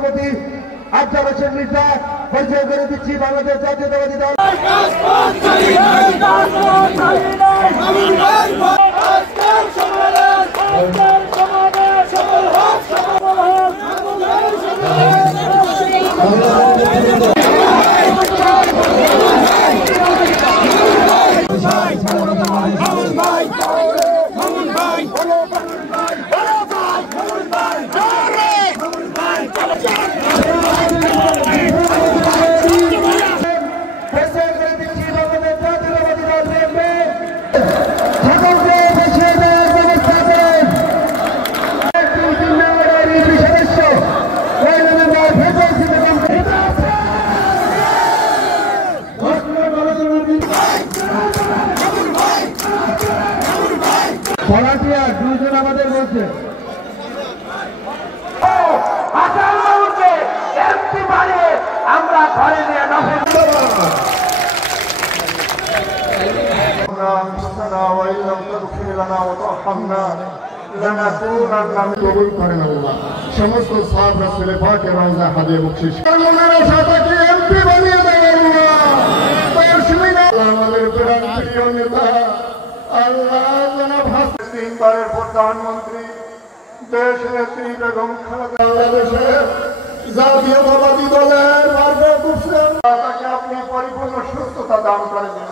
সভাপতি আফজাল হোসেন মির্জা পরিচয় করে দিচ্ছি বাংলাদেশ জাতীয়তাবাদী দল। ভলান্টিয়ার দুজন আমাদের বলছে আমরা ঘরে নিয়ে কবুল করেন আল্লাহ। সমস্ত সাহাবা ছেলে পাকে রওজা হাদিয়া বকশিশ এমপি বানিয়ে দেবেন আমাদের প্রাণ প্রিয় নেতা আল্লাহ জনাব তিনবারের প্রধানমন্ত্রী দেশ নেত্রী বেগম খালেদা বাংলাদেশের জাতীয়তাবাদী দলের তাকে আপনি পরিপূর্ণ সুস্থতা দান করে দিন।